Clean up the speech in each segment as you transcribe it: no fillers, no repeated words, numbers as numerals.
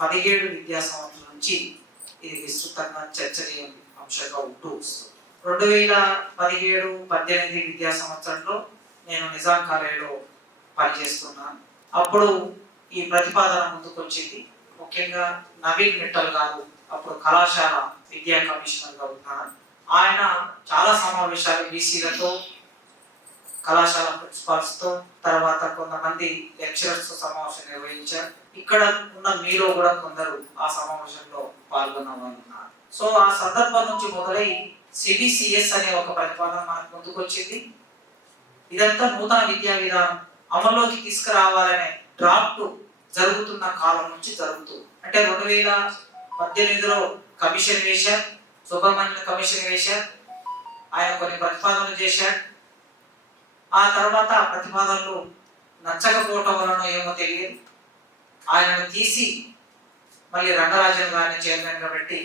17 విద్యా సంవత్సరం నుంచి ఇది విస్తృతంగా చర్చనీయ అంశంగా ఉంటూ వస్తుంది. 2017-18 విద్యా సంవత్సరంలో నేను నిజాం కాలేజీలో పనిచేస్తున్నాను. అప్పుడు ఈ ప్రతిపాదన ముందుకొచ్చింది. ముఖ్యంగా నవీన్ మిట్టల్ గారు అప్పుడు కళాశాల విద్యా కమిషనర్గా ఉన్నారు. ఆయన చాలా సమావేశాలు బీసీలతో, కళాశాల ప్రిన్సిపాల్స్తో, తర్వాత కొంతమంది లెక్చరర్స్ సమావేశం నిర్వహించారు. ఇక్కడ ఉన్న మీలో కూడా కొందరు ఆ సమావేశంలో పాల్గొన్న వాళ్ళు ఉన్నారు. సో ఆ సందర్భం నుంచి మొదలై సిబిసిఎస్ అనే ఒక ప్రతిపాదన మనకు ముందుకొచ్చింది. ఇదంతా నూతన విద్యా విధానం అమల్లోకి తీసుకురావాలనే డ్రాఫ్ట్ జరుగుతున్న కాలం నుంచి జరుగుతూ, అంటే 2018లో కమిషన్ వేశారు, సుబ్రహ్మణ్యం కమిషన్ వేశారు. ఆయన కొన్ని ప్రతిపాదనలు చేశాడు. ఆ తర్వాత ఆ ప్రతిపాదనలు నచ్చకపోవటం వలన ఏమో తెలియదు, ఆయనను తీసి మళ్ళీ రంగరాజన్ గారిని చైర్మన్గా పెట్టి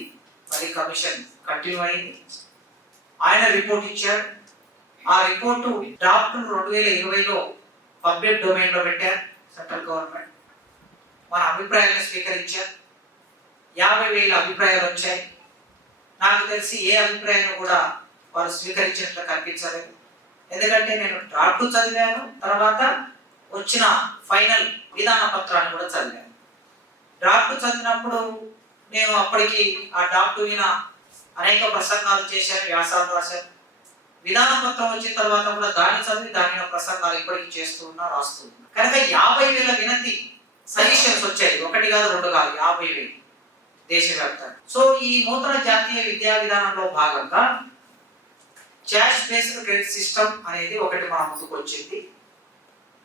మళ్ళీ కమిషన్ కంటిన్యూ అయింది. ఆయన రిపోర్ట్ ఇచ్చాడు. ఆ రిపోర్టు డ్రాఫ్ట్ 2020లో పబ్లిక్ డొమైన్లో పెట్టారు సెంట్రల్ గవర్నమెంట్. మన అభిప్రాయాలను స్వీకరించారు. 50,000 అభిప్రాయాలు వచ్చాయి. నాకు తెలిసి ఏ అభిప్రాయాన్ని కూడా వారు స్వీకరించినట్లు కనిపించలేదు. ఎందుకంటే నేను డ్రాఫ్ట్ చదివాను, తర్వాత వచ్చిన ఫైనల్ విధాన పత్రాన్ని కూడా చదివాను. డ్రాఫ్ట్ చదివినప్పుడు నేను అప్పటికి ఆ డ్రాఫ్ట్ విన అనేక ప్రసంగాలు చేశాను, వ్యాసాలు రాశాను. విధాన పత్రం వచ్చిన తర్వాత కూడా దాన్ని చదివి దాని ప్రసంగాలు ఇప్పటికీ చేస్తూ ఉన్నా, రాస్తూ ఉన్నా. కనుక 50,000 వినతి సజెషన్స్ వచ్చాయి. 1 కాదు 2 కాదు, 50,000 దేశవ్యాప్తంగా. సో ఈ నూతన జాతీయ విద్యా విధానంలో భాగంగా క్యాష్ బేస్డ్ క్రెడిట్ సిస్టమ్ అనేది ఒకటి మన ముందుకు వచ్చింది.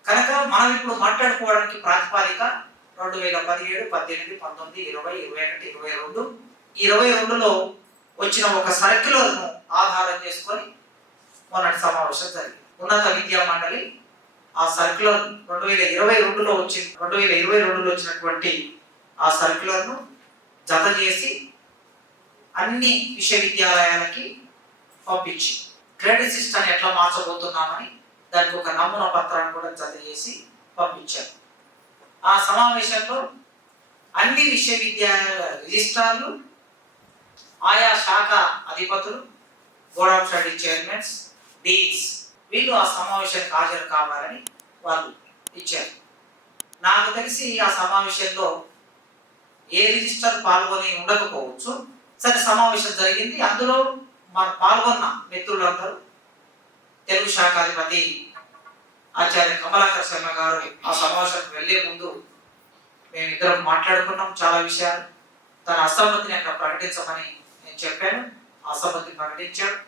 కనుక మనం ఇప్పుడు మాట్లాడుకోవడానికి ప్రాతిపాదిక 2017, 18, 19, 20, 21, 22 ఈ 22లో వచ్చిన ఒక సర్క్యులర్ను ఆధారం చేసుకొని మొన్నటి సమావేశం జరిగింది. ఉన్నత విద్యా మండలి ఆ సర్క్యులర్ 2022లో వచ్చినటువంటి ఆ సర్క్యులర్ను జత చేసి అన్ని విశ్వవిద్యాలయాలకి పంపించి క్రెడిట్ సిస్టమ్ ఎట్లా మార్చబోతున్నామని దానికి ఒక నమూనా పత్రాన్ని కూడా జత చేసి పంపించారు. ఆ సమావేశంలో అన్ని విశ్వవిద్యాలయాల రిజిస్ట్రార్లు, ఆయా శాఖ అధిపతులు, board of study chairmans, deans వీళ్ళు ఆ సమావేశానికి హాజరు కావాలని వాళ్ళు ఇచ్చారు. నాకు తెలిసి ఆ సమావేశంలో ఏ రిజిస్టర్ పాల్గొని ఉండకపోవచ్చు. సరే, సమావేశం జరిగింది. అందులో మనం పాల్గొన్న మిత్రులందరూ తెలుగు శాఖాధిపతి ఆచార్య కమలాకర్ శర్మ గారు ఆ సమావేశానికి వెళ్లే ముందు మేమిద్దరం మాట్లాడుకున్నాం చాలా విషయాలు. తన అసమ్మతిని అక్కడ ప్రకటించమని నేను చెప్పాను. అసమ్మతి ప్రకటించాడు.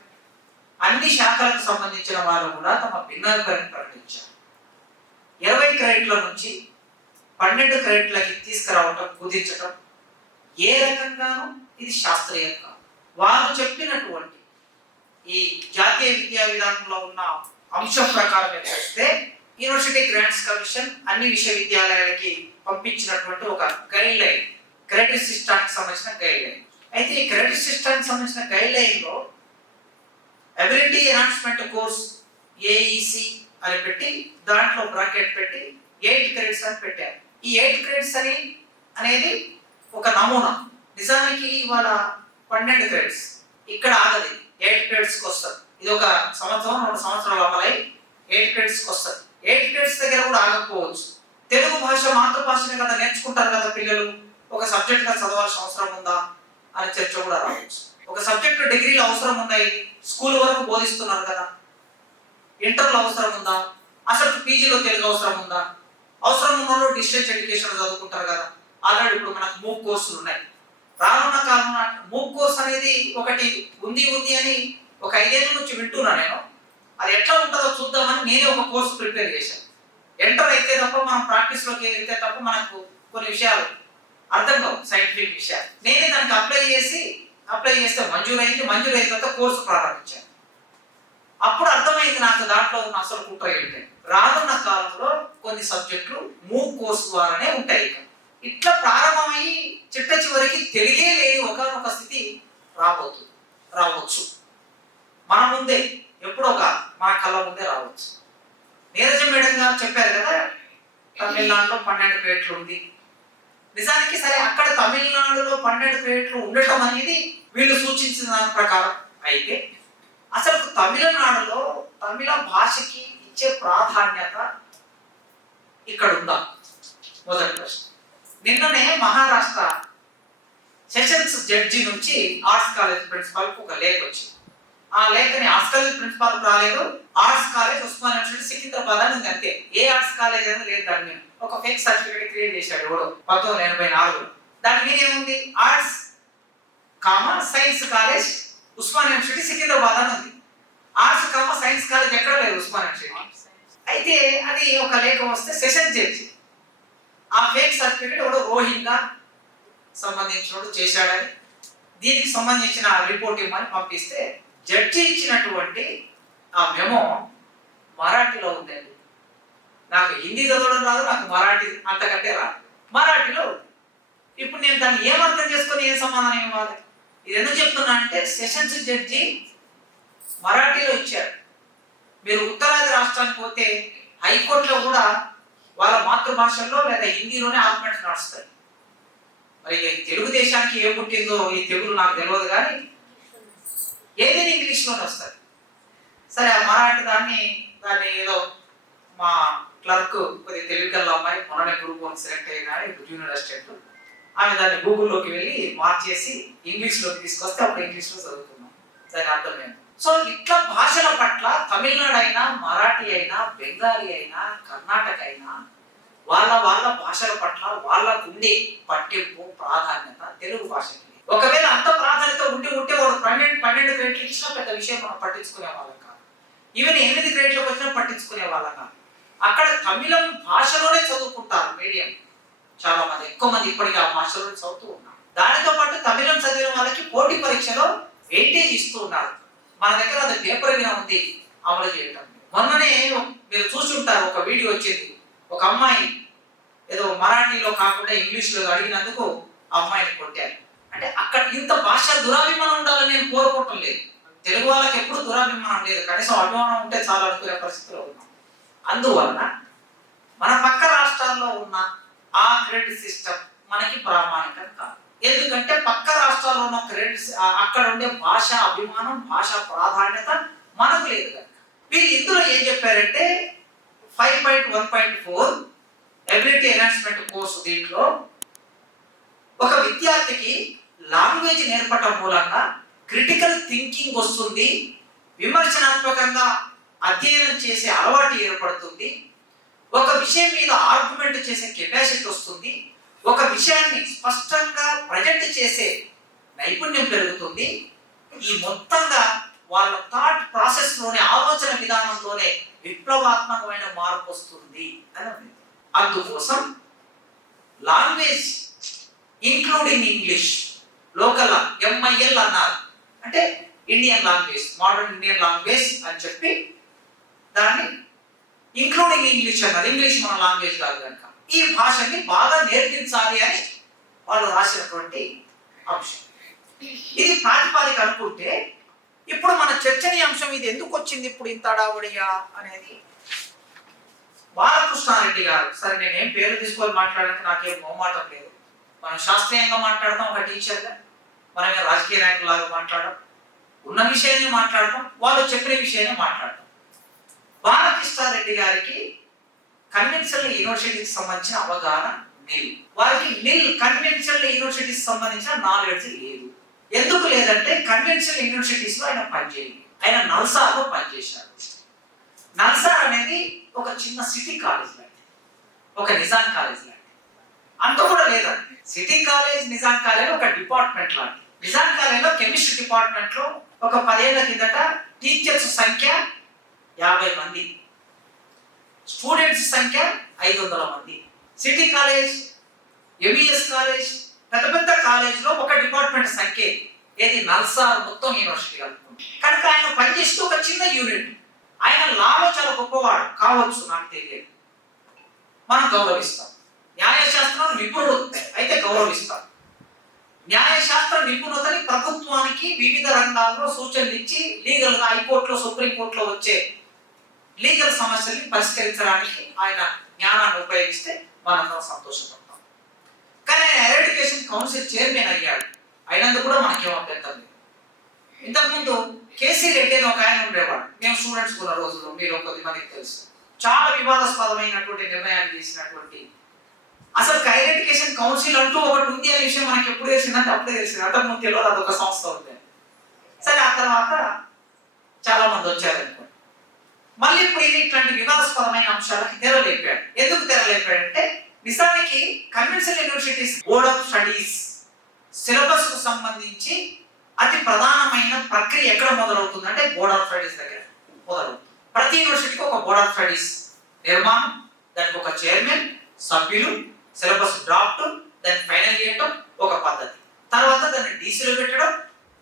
అన్ని శాఖలకు సంబంధించిన వారు కూడా తమ భిన్నాభిప్రాయాన్ని ప్రకటించారు. 20 క్రెడిట్ల నుంచి 12 క్రెడిట్లకి తీసుకురావటం, కుదించటం ఏ రకంగానూ ఇది శాస్త్రీయం కాదు. వారు చెప్పినటువంటి ఈ జాతీయ విద్యా విధానంలో ఉన్న అంశం ప్రకారం చూస్తే యూనివర్సిటీ గ్రాంట్స్ కమిషన్ అన్ని విశ్వవిద్యాలయాలకి పంపించినటువంటి ఒక గైడ్ లైన్, క్రెడిట్ సిస్టానికి సంబంధించిన గైడ్ లైన్. అయితే ఈ క్రెడిట్ సిస్టానికి సంబంధించిన గైడ్ లైన్లో అబిలిటీ ఎన్హాన్స్మెంట్ కోర్స్ ఏఈసి అని పెట్టి దాంట్లో బ్రాకెట్ పెట్టి 8 క్రెడిట్స్ అని పెట్టారు. ఈ 8 క్రెడిట్స్ అనేది ఒక నమూనా. నిజానికి ఇవాళ 12 క్రెడిట్స్ ఇక్కడ ఆగది, 8 క్రెడిట్స్కి వస్తుంది. ఇది ఒక సంవత్సరం 2 సంవత్సరాలు అమలై 8 క్రెడిట్స్కి వస్తుంది. 8 క్రెడిట్స్ దగ్గర కూడా ఆగకపోవచ్చు. తెలుగు భాష మాతృభాషని కదా నేర్చుకుంటారు కదా పిల్లలు, ఒక సబ్జెక్ట్గా చదవాల్సిన అవసరం ఉందా అని చర్చ కూడా రావచ్చు. ఒక సబ్జెక్టు డిగ్రీలో అవసరం ఉన్నాయి, స్కూల్ వరకు బోధిస్తున్నారు కదా, ఇంటర్లో అవసరం ఉందా, అసలు పీజీలో తెలుగు అవసరం ఉందా, అవసరం ఉన్న వాళ్ళు డిస్టెన్స్ ఎడ్యుకేషన్ చదువుకుంటారు కదా. ఆల్రెడీ ఇప్పుడు మనకు మూక్ కోర్సులు ఉన్నాయి. రానున్న కాలంలో మూక్ కోర్స్ అనేది ఒకటి ఉంది అని ఒక 5 ఏళ్ళ నుంచి వింటున్నా నేను. అది ఎట్లా ఉంటుందో చూద్దామని నేనే ఒక కోర్సు ప్రిపేర్ చేశాను. ఎంటర్ అయితే తప్ప మనం ప్రాక్టీస్లోకి వెళ్తే తప్ప మనకు కొన్ని విషయాలు అర్థం కావు, సైంటిఫిక్ విషయాలు. నేనే దానికి అప్లై చేస్తే మంజూరైంది. మంజూరైన తర్వాత కోర్సు ప్రారంభించాను. అప్పుడు అర్థమైంది నాకు దాంట్లో ఉన్న అసలు కుట్ర ఏంటంటే, రానున్న కాలంలో కొన్ని సబ్జెక్టులు మూక్ కోర్సు ద్వారానే ఉంటాయి. ఇట్లా ప్రారంభమయ్యి చిట్ట చివరికి తెలిగే లేని ఒకనొక స్థితి రావచ్చు. మన ముందే ఎప్పుడో కాదు, మన కళ్ళ ముందే రావచ్చు. నీరజ మేడం గారు చెప్పారు కదా, తమిళనాడులో 12 క్రెడిట్లు ఉంది, నిజానికి సరే అక్కడ తమిళనాడులో 12 క్రెడిట్లు ఉండటం అనేది వీళ్ళు సూచించిన దాని ప్రకారం అయితే అసలు తమిళనాడులో తమిళ భాషకి ఇచ్చే ప్రాధాన్యత ఇక్కడ ఉందా? మొదటి ప్రశ్న. నిన్ననే మహారాష్ట్ర సెషన్స్ జడ్జి నుంచి ఆర్ట్స్ కాలేజ్ ప్రిన్సిపాల్ ఒక లేఖ వచ్చింది. ఆ లేఖని ఆర్ట్స్ కాలేజ్ ప్రిన్సిపాల్ రాలేదు, arts college Osmania university Secunderabad అని ఉంది అంతే. ఏ ఆర్ట్స్ కాలేజ్ అనేది లేదు. దాని మీద ఒక ఫేక్ సర్టిఫికేట్ క్రియేట్ చేశాడు ఎవడో 1984. దాని మీద ఏముంది? Arts science college Osmania university Secunderabad అని ఉంది. ఆర్ట్స్ సైన్స్ కాలేజ్ ఎక్కడ లేదు ఉస్మానియా యూనివర్సిటీ. అయితే అది ఒక లేఖ వస్తే సెషన్ జడ్జి ఆ ఫేక్ సర్టిఫికేట్ ఎవడో రోహింగ్గా సంబంధించినోడు చేశాడని దీనికి సంబంధించిన రిపోర్ట్ ఇవ్వమని పంపిస్తే జడ్జి ఇచ్చినటువంటి ఆ మెమో మరాఠీలో ఉందండి. నాకు హిందీ చదవడం రాదు, నాకు మరాఠీ అంతకంటే రాదు, మరాఠీలో ఉంది. ఇప్పుడు నేను దాన్ని ఏం అర్థం చేసుకొని ఏం సమాధానం ఇవ్వాలి? ఇది ఎందుకు చెప్తున్నా అంటే సెషన్స్ జడ్జి మరాఠీలో ఇచ్చారు. మీరు ఉత్తరాది రాష్ట్రానికి పోతే హైకోర్టులో కూడా వాళ్ళ మాతృభాషల్లో లేదా హిందీలోనే ఆర్గ్యుమెంట్స్ నడుస్తాయి. మరి తెలుగుదేశానికి ఏ పుట్టిందో ఈ తెలుగు నాకు తెలియదు, కానీ ఏదైనా ఇంగ్లీష్లోనే వస్తుంది. సరే ఆ మరాఠీ దాన్ని ఏదో మా క్లర్క్ కొద్దిగా తెలివికల్లా అమ్మాయి మొన్ననే గ్రూప్ 1 సెలెక్ట్ అయినా జూనియర్ అసిస్టెంట్, ఆమె దాన్ని గూగుల్లోకి వెళ్ళి మార్చేసి ఇంగ్లీష్లోకి తీసుకొస్తే అప్పుడు ఇంగ్లీష్లో చదువుతున్నాం, దాని అర్థమైంది. సో ఇట్లా భాషల పట్ల తమిళనాడు అయినా మరాఠీ అయినా బెంగాలీ అయినా కర్ణాటక అయినా వాళ్ళ భాషల పట్ల వాళ్ళకు ఉండే పట్టింపు ప్రాధాన్యత తెలుగు భాషకి. ఒకవేళ అంత ప్రాధాన్యత ఉంటే వాడు 12 క్రెడిట్లు ఇచ్చినా పెద్ద విషయం మనం పట్టించుకునే వాళ్ళం కాదు. ఈవెన్ 8 క్రెడిట్లకు వచ్చినా పట్టించుకునే వాళ్ళం కాదు. అక్కడ తమిళం భాషలోనే చదువుకుంటారు మీడియం చాలా మంది, ఎక్కువ మంది ఇప్పటికీ ఆ భాషలోనే చదువుతూ ఉన్నారు. దానితో పాటు తమిళం చదివిన వాళ్ళకి పోటీ పరీక్షలో వెయిటేజ్ ఇస్తూ ఉన్నారు. మన దగ్గర అది పేపర్ మీద ఉంది అమలు చేయటం. మొన్ననే మీరు చూసి ఉంటారు, ఒక వీడియో వచ్చింది. ఒక అమ్మాయి ఏదో మరాఠీలో కాకుండా ఇంగ్లీష్లో అడిగినందుకు ఆ అమ్మాయిని కొట్టారు. అంటే అక్కడ ఇంత భాష దురాభిమానం ఉండాలని నేను కోరుకోవటం లేదు. తెలుగు వాళ్ళకి ఎప్పుడు దురాభిమానం లేదు, కనీసం అభిమానం ఉంటే చాలా అనుకునే పరిస్థితిలో ఉన్నాం. అందువలన మన పక్క రాష్ట్రాల్లో ఉన్న ఆ క్రెడిట్ సిస్టమ్ మనకి ప్రామాణికం కాదు. ఎందుకంటే పక్క రాష్ట్రాల్లో ఉన్న క్రెడిట్స్ అక్కడ ఉండే భాష అభిమానం, భాష ప్రాధాన్యత మనకు లేదు కనుక వీళ్ళు ఇందులో ఏం చెప్పారంటే 5.1.4 ఎబిలిటీ ఎన్హాన్స్మెంట్ కోర్సు, దీంట్లో ఒక విద్యార్థికి లాంగ్వేజ్ నేర్పటం మూలంగా క్రిటికల్ థింకింగ్ వస్తుంది, విమర్శనాత్మకంగా అధ్యయనం చేసే అలవాటు ఏర్పడుతుంది, ఒక విషయం మీద ఆర్గ్యుమెంట్ చేసే కెపాసిటీ వస్తుంది, ఒక విషయాన్ని స్పష్టంగా ప్రజెంట్ చేసే నైపుణ్యం పెరుగుతుంది. ఈ మొత్తంగా వాళ్ళ థాట్ ప్రాసెస్ లోనే, ఆలోచన విధానంలోనే విప్లవాత్మకమైన మార్పు వస్తుంది అని. అందుకోసం language including English local MIL అన్నారు, అంటే Indian language, modern Indian language అని చెప్పి దాన్ని ఇంక్లూడింగ్ ఇంగ్లీష్ అన్నారు. ఇంగ్లీష్ మన లాంగ్వేజ్ కాదు కనుక ఈ భాషని బాగా నేర్పించాలి అని వాళ్ళు రాసినటువంటి అంశం. ఇది ప్రాతిపాదిక అనుకుంటే ఇప్పుడు మన చర్చనీయాంశం ఇది ఎందుకు వచ్చింది ఇప్పుడు ఇంత అడావుడిగా అనేది, బాలకృష్ణారెడ్డి గారు, సరే నేనేం పేరు తీసుకొని మాట్లాడడానికి నాకేం మొహమాటం లేదు, మనం శాస్త్రీయంగా మాట్లాడతాం ఒక టీచర్గా, మనం రాజకీయ నాయకులాగా మాట్లాడడం, ఉన్న విషయాన్ని మాట్లాడటం, వాళ్ళు చెప్పిన విషయాన్ని మాట్లాడటం. బాలకృష్ణారెడ్డి గారికి కన్వెన్షనల్ యూనివర్సిటీకి సంబంధించిన అవగాహన లేదు, వారికి కన్వెన్షనల్ యూనివర్సిటీకి సంబంధించిన నాలెడ్జ్ లేదు. ఎందుకు లేదంటే కన్వెన్షనల్ యూనివర్సిటీస్ లో ఆయన పనిచేయండి, ఆయన నల్సార్లో పనిచేశారు. నల్సార్ అనేది ఒక చిన్న సిటీ కాలేజ్ లాంటి, ఒక నిజాం కాలేజ్ లాంటి, అంత కూడా లేదండి. సిటీ కాలేజ్ నిజాం కాలేజ్ ఒక డిపార్ట్మెంట్ లాంటి. నిజాం కాలేజ్లో కెమిస్ట్రీ డిపార్ట్మెంట్ లో ఒక 10 ఏళ్ల కిందట టీచర్స్ సంఖ్య 50 మంది, స్టూడెంట్స్ సంఖ్య 500 మంది. సిటీ కాలేజ్, MBS కాలేజ్, పెద్ద పెద్ద కాలేజ్ లో ఒక డిపార్ట్మెంట్ సంఖ్య ఏది నల్సార్ మొత్తం యూనివర్సిటీ కలుపుకుంది. కనుక ఆయన పనిచేస్తూ ఒక చిన్న యూనిట్. ఆయన లాలో చాలా గొప్పవాడు కావచ్చు, నాకు తెలియదు, మనం గౌరవిస్తాం. న్యాయశాస్త్రం నిపుణుడు అయితే గౌరవిస్తాం. న్యాయశాస్త్ర నిపుణతని ప్రభుత్వానికి వివిధ రంగాల్లో సూచనలు ఇచ్చి లీగల్ గా హైకోర్టులో, సుప్రీంకోర్టులో వచ్చే లీగల్ సమస్యల్ని పరిష్కరించడానికి ఆయన జ్ఞానాన్ని ఉపయోగిస్తే మనందరం సంతోషపడతాం. కానీ కౌన్సిల్ చైర్మన్ అయ్యాడు. అయినందుకు కూడా మనకేం అభ్యంతరం లేదు. ఇంతకుముందు కేసీ రెడ్డి అని ఒక ఆయన ఉండేవాడు. మేము స్టూడెంట్స్ ఉన్న రోజుల్లో మీరు కొద్ది మందికి తెలుసు. చాలా వివాదాస్పదమైనటువంటి నిర్ణయాలు చేసినటువంటి, అసలు హైయర్ ఎడ్యుకేషన్ కౌన్సిల్ అంటూ ఒకటి ఉంది అనే విషయం మనకి ఎప్పుడు తెలిసిందంటే అప్పుడే తెలిసింది. అంతకుముందు తెలియదు అదొక సంస్థ ఉంది. సరే, ఆ తర్వాత చాలా మంది వచ్చారనుకోండి. మళ్ళీ ఇప్పుడు ఇది ఇట్లాంటి వివాదాస్పదమైన అంశాలకి తెరలేపాడు. ఎందుకు తెరలేపాడంటే, నిజానికి conventional universities board of studies syllabus కు సంబంధించి అతి ప్రధానమైన ప్రక్రియ ఎక్కడ మొదలవుతుందంటే బోర్డ్ ఆఫ్ స్టడీస్ దగ్గర మొదలవుతుంది. ప్రతి యూనివర్సిటీకి ఒక బోర్డ్ ఆఫ్ స్టడీస్ నిర్మాణం, దానికి ఒక చైర్మన్, సభ్యులు, సిలబస్ డ్రాఫ్ట్, దాన్ని ఫైనల్ చేయడం ఒక పద్ధతి. తర్వాత దాన్ని డీసీలో పెట్టడం,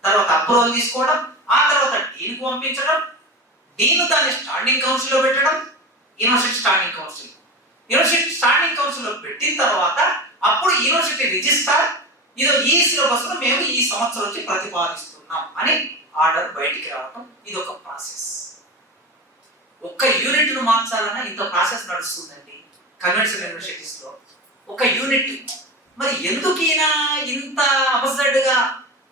తర్వాత అప్రూవల్ తీసుకోవడం, ఆ తర్వాత డీన్కు పంపించడం, డీన్ దాన్ని స్టాండింగ్ కౌన్సిల్లో పెట్టడం, university standing council. University standing కౌన్సిల్లో పెట్టిన తర్వాత అప్పుడు యూనివర్సిటీ రిజిస్ట్రార్ ఇదో ఈ సిలబస్ లో మేము ఈ సంవత్సరం వచ్చి ప్రతిపాదిస్తున్నాం అని ఆర్డర్ బయటికి రావడం, ఇది ఒక ప్రాసెస్. ఒక్క యూనిట్ ను మార్చాలన్నా ఇంత ప్రాసెస్ నడుస్తుందండి కన్వెన్షనల్ యూనివర్సిటీస్ లో. ఒక యూనిట్ మరి ఎందుకు ఈయన ఇంత అబసడ్గా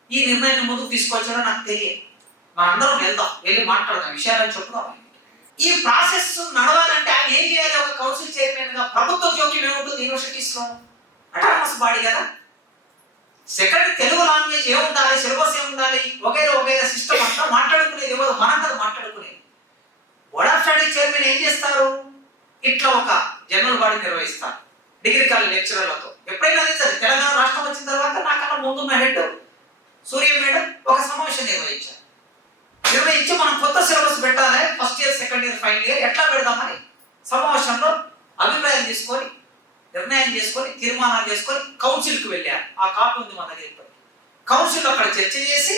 ఈ నిర్ణయాన్ని ముందుకు తీసుకొచ్చాడో నాకు తెలియదు. మనందరం వెళ్ళి మాట్లాడదాం, విషయాలను చెప్పుదాం. ఈ ప్రాసెస్ నడవాలంటే ఆయన ఏం చేయాలి? ఒక కౌన్సిల్ చైర్మన్ గా ప్రభుత్వ జోక్యం ఏముంటుంది యూనివర్సిటీస్ లో? అటానమస్ బాడీ కదా. సెకండ్ తెలుగు లాంగ్వేజ్ ఏముండాలి, సిలబస్ ఏముండాలి, వగైరా సిస్టమ్ అంతా మాట్లాడుకునేది ఎవరు? మనం కదా మాట్లాడుకునేది. బోర్డ్ ఆఫ్ స్టడీ చైర్మన్ ఏం చేస్తారు? ఇట్లా ఒక జనరల్ బాడీ నిర్వహిస్తారు డిగ్రీ కాలేజ్ లెక్చరర్లతో. ఎప్పుడైనా అదే సరే, తెలంగాణ రాష్ట్రం వచ్చిన తర్వాత నాకన్నా ముందున్న హెడ్ సూర్య మేడం ఒక సమావేశం నిర్వహించి మనం కొత్త సిలబస్ పెట్టాలి, first year, second year, final year ఎట్లా పెడదామని సమావేశంలో అభిప్రాయం తీసుకొని, నిర్ణయం చేసుకొని, తీర్మానాలు చేసుకొని కౌన్సిల్కి వెళ్ళారు. ఆ కాపీ ఉంది మన దగ్గర. కౌన్సిల్ అక్కడ చర్చ చేసి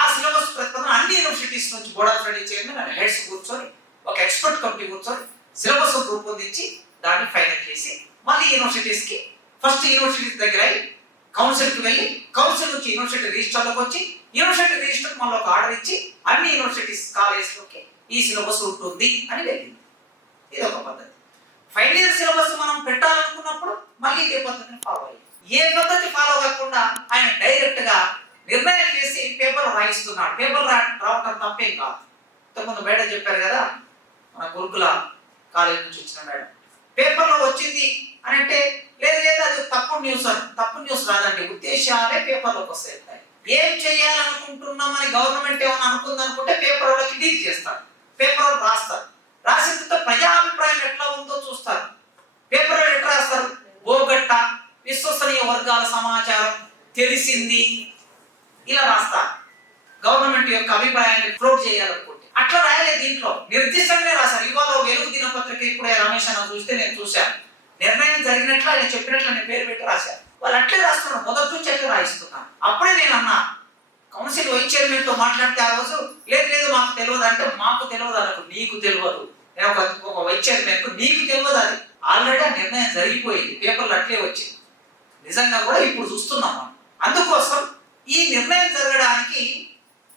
ఆ సిలబస్ ప్రకారం అన్ని యూనివర్సిటీస్ నుంచి board of study chairman heads కూర్చొని ఒక ఎక్స్పర్ట్ కమిటీ కూర్చొని సిలబస్ రూపొందించి దాన్ని ఫైనల్ చేసి మళ్ళీ యూనివర్సిటీస్కి ఫస్ట్ యూనివర్సిటీస్ దగ్గర కౌన్సిల్కి వెళ్ళి, కౌన్సిల్ నుంచి యూనివర్సిటీ రిజిస్టర్లోకి వచ్చి, యూనివర్సిటీ రిజిస్టర్ మళ్ళీ ఒక ఆర్డర్ ఇచ్చి అన్ని యూనివర్సిటీస్ కాలేజ్లోకి ఈ సిలబస్ ఉంటుంది అని వెళ్ళింది. ఇది ఒక పద్ధతి. ఫైనల్ ఇయర్ సిలబస్ మనం పెట్టాలనుకున్నప్పుడు మళ్ళీ ఇదే పద్ధతిని ఫాలో అయ్యి, ఏ పద్ధతి ఫాలో కాకుండా ఆయన డైరెక్ట్ గా నిర్ణయం చేసి పేపర్లు రాయిస్తున్నాడు. పేపర్లు రావటం తప్పేం కాదు. ఇంతకుముందు మేడం చెప్పారు కదా, మన గురుకుల కాలేజ్ నుంచి వచ్చిన మేడం, పేపర్లో వచ్చింది అని అంటే లేదు అది తప్పుడు న్యూస్ అని. తప్పుడు న్యూస్ రాదండి, ఉద్దేశాలే పేపర్లోకి వస్తాయి. ఏం చేయాలనుకుంటున్నామని గవర్నమెంట్ ఏమైనా అనుకుందనుకుంటే పేపర్లోకి లీక్ చేస్తారు, పేపర్లో రాస్తారు. రాసిన తర్వాత ప్రజాభిప్రాయం ఎట్లా ఉందో చూస్తారు. పేపర్లో ఎట్లా రాస్తారు? బోగట్ట, విశ్వసనీయ వర్గాల సమాచారం, తెలిసింది, ఇలా రాస్తారు. గవర్నమెంట్ యొక్క అభిప్రాయాన్ని ఫ్లోట్ చేయాలనుకుంటే అట్లా రాయలేదు. దీంట్లో నిర్దిష్టంగానే రాశారు. ఇవాళ వెలుగు దినపత్రిక ఇప్పుడే రమేష్ అన్న చూస్తే నేను చూశాను. నిర్ణయం జరిగినట్లు ఆయన చెప్పినట్లు నేను పేరు పెట్టి రాశారు. వాళ్ళు అట్లే రాస్తున్నారు, మొదటి నుంచి అట్లే రాయిస్తున్నారు. అప్పుడే నేను అన్నా, కౌన్సిల్ వైస్ చైర్మన్ తో మాట్లాడితే ఆ రోజు లేదు మాకు తెలియదు అంటే, మాకు తెలియదు అనకు, నీకు తెలియదు. నేను ఒక వైస్ చైర్మన్ కు నీకు తెలియదు, అది ఆల్రెడీ ఆ నిర్ణయం జరిగిపోయింది, పేపర్లు అట్లే వచ్చింది. నిజంగా కూడా ఇప్పుడు చూస్తున్నాం మనం. అందుకోసం ఈ నిర్ణయం జరగడానికి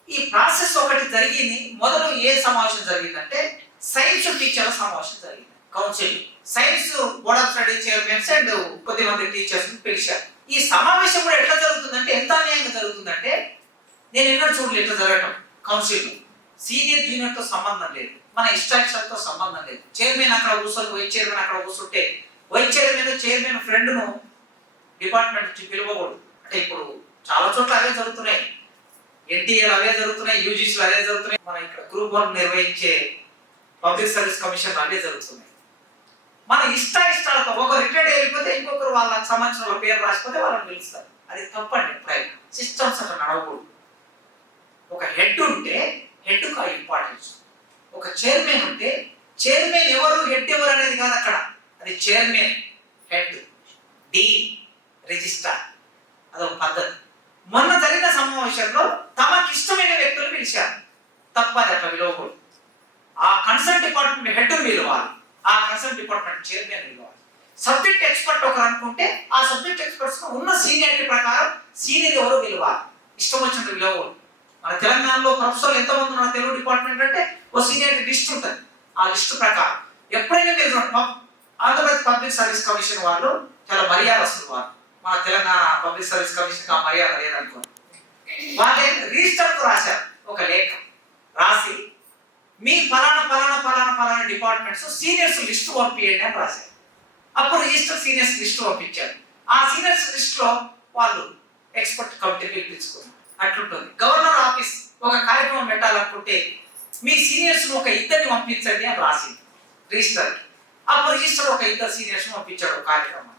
ఈ ప్రాసెస్ ఒకటి జరిగింది. మొదలు ఏ సమావేశం జరిగిందంటే సైన్స్ టీచర్ల సమావేశం జరిగింది. Council science board of study chairmans and కొద్దిమంది టీచర్స్ పిలిచారు. ఈ సమావేశం కూడా ఎట్లా జరుగుతుందంటే, ఎంత అన్యాయంగా జరుగుతుందంటే, నేను ఎన్నడూ చూడలేదు ఎట్లా జరగటం. కౌన్సిల్ సీనియర్ జూనియర్ తో సంబంధం లేదు, మన ఇన్స్ట్రక్షన్ తో సంబంధం లేదు. చైర్మన్ అక్కడ కూర్చొని వైస్ చైర్మన్ అక్కడ కూర్చుంటే వైస్ చైర్మన్ ఫ్రెండ్ ను డిపార్ట్మెంట్ నుంచి పిలవకూడదు. అంటే ఇప్పుడు చాలా చోట్ల అవే జరుగుతున్నాయి, ఎన్టీఏలు అవే జరుగుతున్నాయి, యూజీసీలు అవే జరుగుతున్నాయి, మన ఇక్కడ గ్రూప్ 1 నిర్వహించే పబ్లిక్ సర్వీస్ కమిషన్ అవే జరుగుతున్నాయి. మన ఇష్టాలతో ఒక రిటైర్డ్ అయిపోతే ఇంకొకరు వాళ్ళకి సంబంధించిన పేరు రాసిపోతే వాళ్ళని పిలుస్తారు. అది తప్పండి. ఎప్పుడైనా సిస్టమ్స్ అట్లా నడవకూడదు. ఒక హెడ్ ఉంటే హెడ్కు ఆ ఇంపార్టెన్స్, ఒక చైర్మన్ ఉంటే చైర్మన్ ఎవరు, హెడ్ ఎవరు అనేది కాదు అక్కడ. అది చైర్మన్, హెడ్, డీన్, రిజిస్ట్రార్, అదొక పద్ధతి. మొన్న జరిగిన సమావేశంలో తమకి ఇష్టమైన వ్యక్తులు పిలిచారు, తప్పది, అట్లా పిలవకూడదు. ఆ కన్సర్న్ డిపార్ట్మెంట్ హెడ్ పిలవాలి, ఆ కన్సర్న్ డిపార్ట్మెంట్ చైర్మన్ పిలవాలి. సబ్జెక్ట్ ఎక్స్పర్ట్ ఒకరు అనుకుంటే ఆ సబ్జెక్ట్ ఎక్స్పర్ట్స్ ఉన్న సీనియారిటీ ప్రకారం సీనియర్ ఎవరో పిలవాలి, ఇష్టం వచ్చినట్టు పిలవకూడదు. మన తెలంగాణలో ప్రొఫెసర్లు ఎంతమంది ఉన్నారు తెలుగు డిపార్ట్మెంట్ అంటే ఓ సీనియారిటీ లిస్ట్ ఉంటుంది. ఆ లిస్టు ప్రకారం ఎప్పుడైనా మీరు ఆంధ్రప్రదేశ్ పబ్లిక్ సర్వీస్ కమిషన్ వాళ్ళు చాలా మర్యాదస్తులు. వారు మన తెలంగాణ పబ్లిక్ సర్వీస్ కమిషన్ ఆ మర్యాద లేదనుకోండి. వాళ్ళే రిజిస్టర్కు రాశారు ఒక లేఖ రాసి మీ ఫలానా డిపార్ట్మెంట్స్ సీనియర్స్ లిస్ట్ పంపించండి అని రాశారు. అప్పుడు రిజిస్టర్ సీనియర్స్ లిస్ట్ పంపించారు. ఆ సీనియర్స్ లిస్ట్ లో వాళ్ళు ఎక్స్పర్ట్ కమిటీ పిలిపించుకున్నారు. అట్లుంటుంది. గవర్నర్ ఆఫీస్ ఒక కార్యక్రమం పెట్టాలనుకుంటే మీ సీనియర్స్ ఒక ఇద్దరిని పంపించండి అని రాసింది రిజిస్టర్. అప్పుడు రిజిస్టర్ ఒక ఇద్దరు సీనియర్స్ పంపించాడు కార్యక్రమం.